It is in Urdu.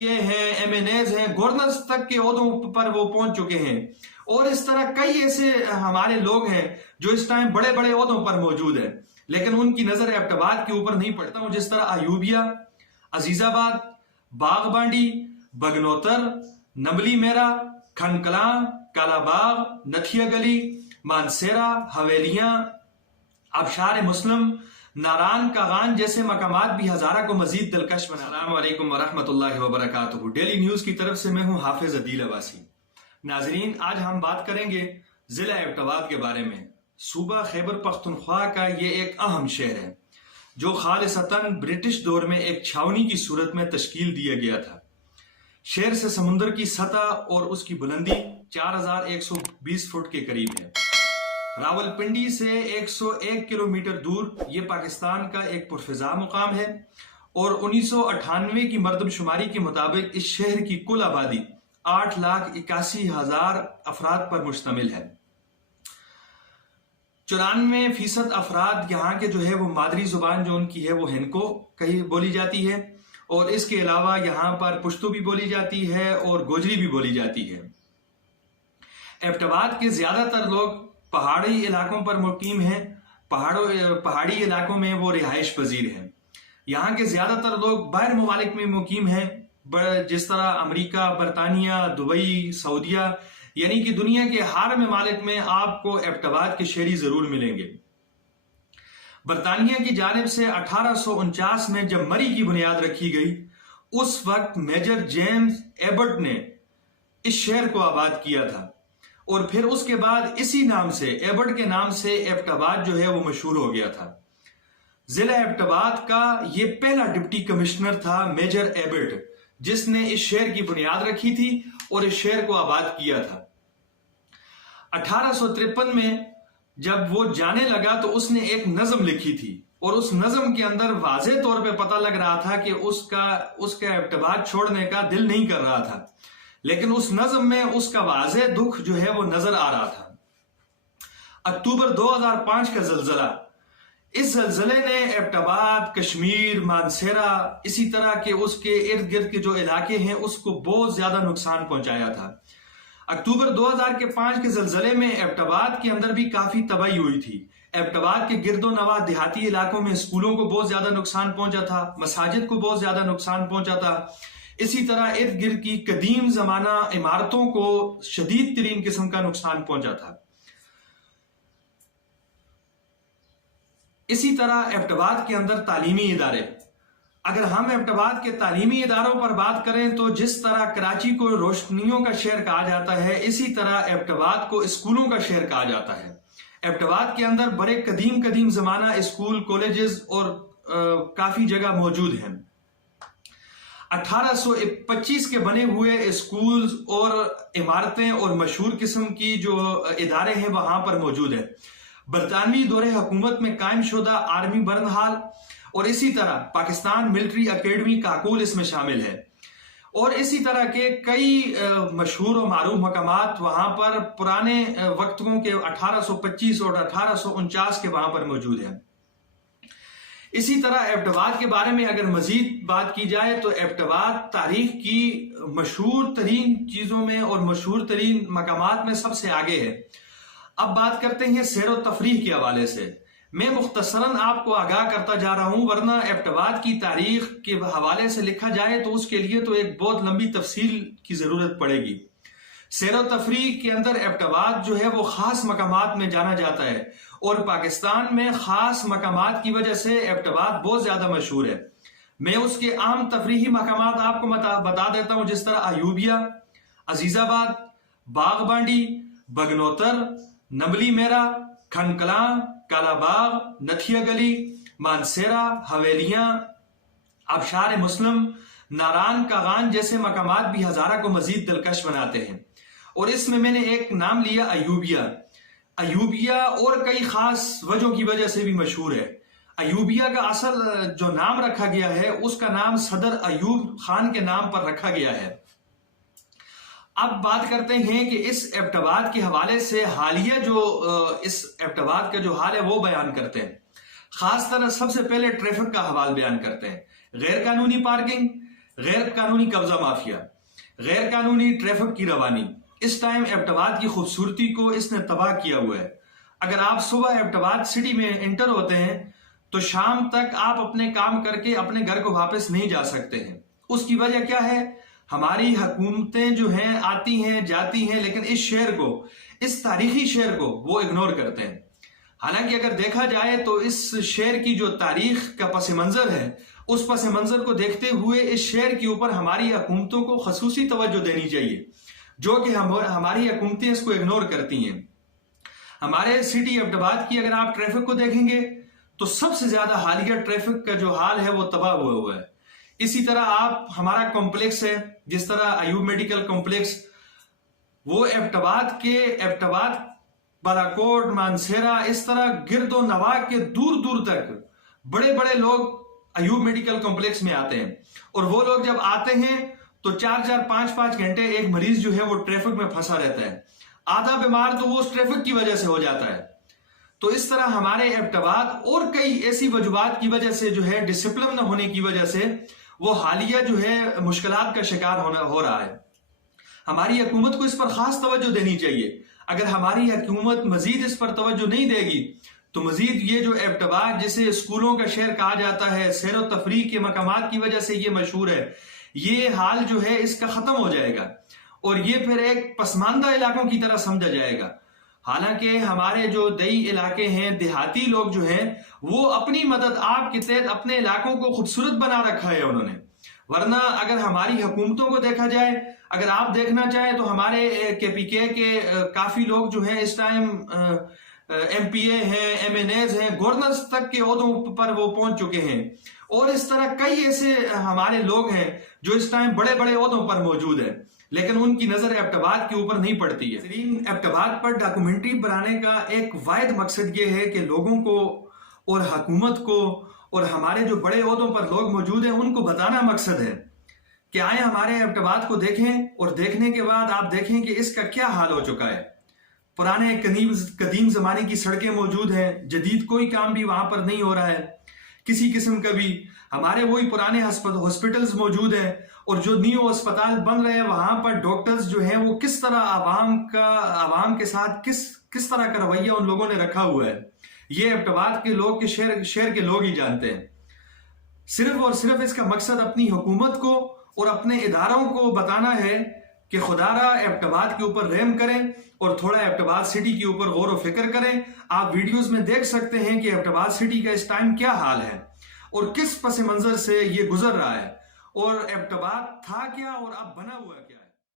ہیں، ایم این ایز ہیں، گورنرز تک کے عہدوں پر وہ پہنچ چکے ہیں، اور اس طرح کئی ایسے ہمارے لوگ ہیں جو اس ٹائم بڑے بڑے عہدوں پر موجود ہیں، لیکن ان کی نظر ایبٹ آباد کے اوپر نہیں پڑتا ہوں، جس طرح ایوبیہ، عزیز آباد، باغ بانڈی، بگنوتر، نمبلی میرا، کھنڈ کلاں، کالا باغ، نتھیا گلی، مانسیرا، حویلیاں، آبشار مسلم، ناران کاغان جیسے مقامات بھی ہزارہ کو مزید دلکش بنا۔ السلام علیکم ورحمۃ اللہ وبرکاتہ۔ ڈیلی نیوز کی طرف سے میں ہوں حافظ عدیل عباسی۔ ناظرین، آج ہم بات کریں گے ضلع ایبٹ آباد کے بارے میں۔ صوبہ خیبر پختونخوا کا یہ ایک اہم شہر ہے جو خالصتاً برٹش دور میں ایک چھاونی کی صورت میں تشکیل دیا گیا تھا۔ شہر سے سمندر کی سطح اور اس کی بلندی 4120 فٹ کے قریب ہے۔ راولپنڈی سے 101 کلومیٹر دور یہ پاکستان کا ایک پرفضا مقام ہے، اور 1998 کی مردم شماری کے مطابق اس شہر کی کل آبادی 8,81,000 افراد پر مشتمل ہے۔ 94% افراد یہاں کے جو ہے وہ مادری زبان جو ان کی ہے وہ ہندکو کہی بولی جاتی ہے، اور اس کے علاوہ یہاں پر پشتو بھی بولی جاتی ہے اور گوجری بھی بولی جاتی ہے۔ ایبٹ آباد کے زیادہ تر لوگ پہاڑی علاقوں پر مقیم ہیں، پہاڑی علاقوں میں وہ رہائش پذیر ہیں۔ یہاں کے زیادہ تر لوگ باہر ممالک میں مقیم ہیں، جس طرح امریکہ، برطانیہ، دبئی، سعودیہ، یعنی کہ دنیا کے ہر ممالک میں آپ کو ایبٹ آباد کے شہری ضرور ملیں گے۔ برطانیہ کی جانب سے 1849 میں جب مری کی بنیاد رکھی گئی، اس وقت میجر جیمز ایبٹ نے اس شہر کو آباد کیا تھا، اور پھر اس کے بعد اسی نام سے، ایبٹ کے نام سے ایبٹ آباد جو ہے وہ مشہور ہو گیا تھا۔ ضلع ایبٹ آباد کا یہ پہلا ڈپٹی کمشنر تھا میجر ایبٹ، جس نے اس شہر کی بنیاد رکھی تھی اور اس شہر کو آباد کیا تھا۔ 1853 میں جب وہ جانے لگا تو اس نے ایک نظم لکھی تھی، اور اس نظم کے اندر واضح طور پہ پتہ لگ رہا تھا کہ اس کا ایبٹ آباد چھوڑنے کا دل نہیں کر رہا تھا، لیکن اس نظم میں اس کا واضح دکھ جو ہے وہ نظر آ رہا تھا۔ اکتوبر 2005 کا زلزلہ، اس زلزلے نے ایبٹ آباد، کشمیر، مانسیرا، اسی طرح کے اس کے ارد گرد کے جو علاقے ہیں اس کو بہت زیادہ نقصان پہنچایا تھا۔ اکتوبر 2005 کے زلزلے میں ایبٹ آباد کے اندر بھی کافی تباہی ہوئی تھی۔ ایبٹ آباد کے گرد و نواح دیہاتی علاقوں میں اسکولوں کو بہت زیادہ نقصان پہنچا تھا، مساجد کو بہت زیادہ نقصان پہنچا تھا، اسی طرح ارد گرد کی قدیم زمانہ عمارتوں کو شدید ترین قسم کا نقصان پہنچا تھا۔ اسی طرح ایبٹ آباد کے اندر تعلیمی ادارے، اگر ہم ایبٹ آباد کے تعلیمی اداروں پر بات کریں تو جس طرح کراچی کو روشنیوں کا شہر کہا جاتا ہے، اسی طرح ایبٹ آباد کو اسکولوں کا شہر کہا جاتا ہے۔ ایبٹ آباد کے اندر بڑے قدیم زمانہ اسکول، کالجز اور کافی جگہ موجود ہیں۔ 1825 کے بنے ہوئے اسکولز اور عمارتیں اور مشہور قسم کی جو ادارے ہیں وہاں پر موجود ہیں۔ برطانوی دور حکومت میں قائم شدہ آرمی برن ہال اور اسی طرح پاکستان ملٹری اکیڈمی کاکول اس میں شامل ہے، اور اسی طرح کے کئی مشہور و معروف مقامات وہاں پر پرانے وقتوں کے 1825 اور 1849 کے وہاں پر موجود ہیں۔ اسی طرح ایبٹ آباد کے بارے میں اگر مزید بات کی جائے تو ایبٹ آباد تاریخ کی مشہور ترین چیزوں میں اور مشہور ترین مقامات میں سب سے آگے ہے۔ اب بات کرتے ہیں سیر و تفریح کے حوالے سے۔ میں مختصراً آپ کو آگاہ کرتا جا رہا ہوں، ورنہ ایبٹ آباد کی تاریخ کے حوالے سے لکھا جائے تو اس کے لیے تو ایک بہت لمبی تفصیل کی ضرورت پڑے گی۔ سیر و تفریح کے اندر ایبٹ آباد جو ہے وہ خاص مقامات میں جانا جاتا ہے، اور پاکستان میں خاص مقامات کی وجہ سے ایبٹ آباد بہت زیادہ مشہور ہے۔ میں اس کے عام تفریحی مقامات آپ کو بتا دیتا ہوں، جس طرح ایوبیہ، عزیز آباد، باغ بانڈی، بگنوتر، نمبلی میرا، کھنڈ کلاں، کالا باغ، نتھیا گلی، مانسیرا، حویلیاں، آبشار مسلم، ناران کاغان جیسے مقامات بھی ہزارہ کو مزید دلکش بناتے ہیں، اور اس میں نے ایک نام لیا ایوبیہ۔ ایوبیہ اور کئی خاص وجہوں کی وجہ سے بھی مشہور ہے۔ ایوبیہ کا اصل جو نام رکھا گیا ہے اس کا نام صدر ایوب خان کے نام پر رکھا گیا ہے۔ اب بات کرتے ہیں کہ اس ایبٹ آباد کے حوالے سے حالیہ جو اس ایبٹ آباد کا جو حال ہے وہ بیان کرتے ہیں۔ خاص طرح سب سے پہلے ٹریفک کا حوال بیان کرتے ہیں۔ غیر قانونی پارکنگ، غیر قانونی قبضہ مافیا، غیر قانونی ٹریفک کی روانی اس ٹائم ایبٹ آباد کی خوبصورتی کو اس نے تباہ کیا ہوا ہے۔ اگر آپ صبح ایبٹ آباد سٹی میں انٹر ہوتے ہیں تو شام تک آپ اپنے کام کر کے اپنے گھر کو واپس نہیں جا سکتے ہیں۔ اس کی وجہ کیا ہے؟ ہماری حکومتیں جو ہیں آتی ہیں جاتی ہیں، لیکن اس شہر کو، اس تاریخی شہر کو وہ اگنور کرتے ہیں۔ حالانکہ اگر دیکھا جائے تو اس شہر کی جو تاریخ کا پس منظر ہے، اس پس منظر کو دیکھتے ہوئے اس شہر کے اوپر ہماری حکومتوں کو خصوصی توجہ دینی چاہیے، جو کہ ہماری حکومتیں اس کو اگنور کرتی ہیں۔ ہمارے سٹی ایبٹ آباد کی اگر آپ ٹریفک کو دیکھیں گے تو سب سے زیادہ حالیہ ٹریفک کا جو حال ہے وہ تباہ ہوا ہے۔ اسی طرح آپ ہمارا کمپلیکس ہے، جس طرح ایوب میڈیکل کمپلیکس، وہ ایبٹ آباد بالاکوٹ، مانسہرہ، اس طرح گرد و نواح کے دور دور تک بڑے بڑے لوگ ایوب میڈیکل کمپلیکس میں آتے ہیں، اور وہ لوگ جب آتے ہیں تو 4-5 گھنٹے ایک مریض جو ہے وہ ٹریفک میں پھنسا رہتا ہے، آدھا بیمار تو وہ اس ٹریفک کی وجہ سے ہو جاتا ہے۔ تو اس طرح ہمارے ایبٹ آباد اور کئی ایسی وجوہات کی وجہ سے جو ہے، ڈسپلن نہ ہونے کی وجہ سے وہ حالیہ جو ہے مشکلات کا شکار ہو رہا ہے۔ ہماری حکومت کو اس پر خاص توجہ دینی چاہیے۔ اگر ہماری حکومت مزید اس پر توجہ نہیں دے گی تو مزید یہ جو ایبٹ آباد، جسے اسکولوں کا شہر کہا جاتا ہے، سیر و تفریح کے مقامات کی وجہ سے یہ مشہور ہے، یہ حال جو ہے اس کا ختم ہو جائے گا اور یہ پھر ایک پسماندہ علاقوں کی طرح سمجھا جائے گا۔ حالانکہ ہمارے جو دیہی علاقے ہیں، دیہاتی لوگ جو ہیں، وہ اپنی مدد آپ کے تحت اپنے علاقوں کو خوبصورت بنا رکھا ہے انہوں نے۔ ورنہ اگر ہماری حکومتوں کو دیکھا جائے، اگر آپ دیکھنا چاہیں تو ہمارے KPK کے کافی لوگ جو ہیں اس ٹائم MPA ہیں، MNAs ہیں، گورنرز تک کے عہدوں پر وہ پہنچ چکے ہیں، اور اس طرح کئی ایسے ہمارے لوگ ہیں جو اس ٹائم بڑے بڑے عہدوں پر موجود ہیں، لیکن ان کی نظر ایبٹ آباد کے اوپر نہیں پڑتی ہے۔ ایبٹ آباد پر ڈاکومنٹری بنانے کا ایک واحد مقصد یہ ہے کہ لوگوں کو اور حکومت کو اور ہمارے جو بڑے عہدوں پر لوگ موجود ہیں ان کو بتانا مقصد ہے کہ آئیں ہمارے ایبٹ آباد کو دیکھیں، اور دیکھنے کے بعد آپ دیکھیں کہ اس کا کیا حال ہو چکا ہے۔ پرانے قدیم زمانے کی سڑکیں موجود ہیں، جدید کوئی کام بھی وہاں پر نہیں ہو رہا ہے کسی قسم کا بھی۔ ہمارے وہی پرانے ہاسپٹلز موجود ہیں، اور جو نیو اسپتال بن رہے ہیں وہاں پر ڈاکٹرز جو ہیں وہ کس طرح عوام کے ساتھ کس طرح کا رویہ ان لوگوں نے رکھا ہوا ہے، یہ ایبٹ آباد کے لوگ، کے شہر کے لوگ ہی جانتے ہیں۔ صرف اور صرف اس کا مقصد اپنی حکومت کو اور اپنے اداروں کو بتانا ہے کہ خدا را ایبٹ آباد کے اوپر رحم کریں اور تھوڑا ایبٹ آباد سٹی کے اوپر غور و فکر کریں۔ آپ ویڈیوز میں دیکھ سکتے ہیں کہ ایبٹ آباد سٹی کا اس ٹائم کیا حال ہے اور کس پس منظر سے یہ گزر رہا ہے، اور ایبٹ آباد تھا کیا اور اب بنا ہوا کیا ہے۔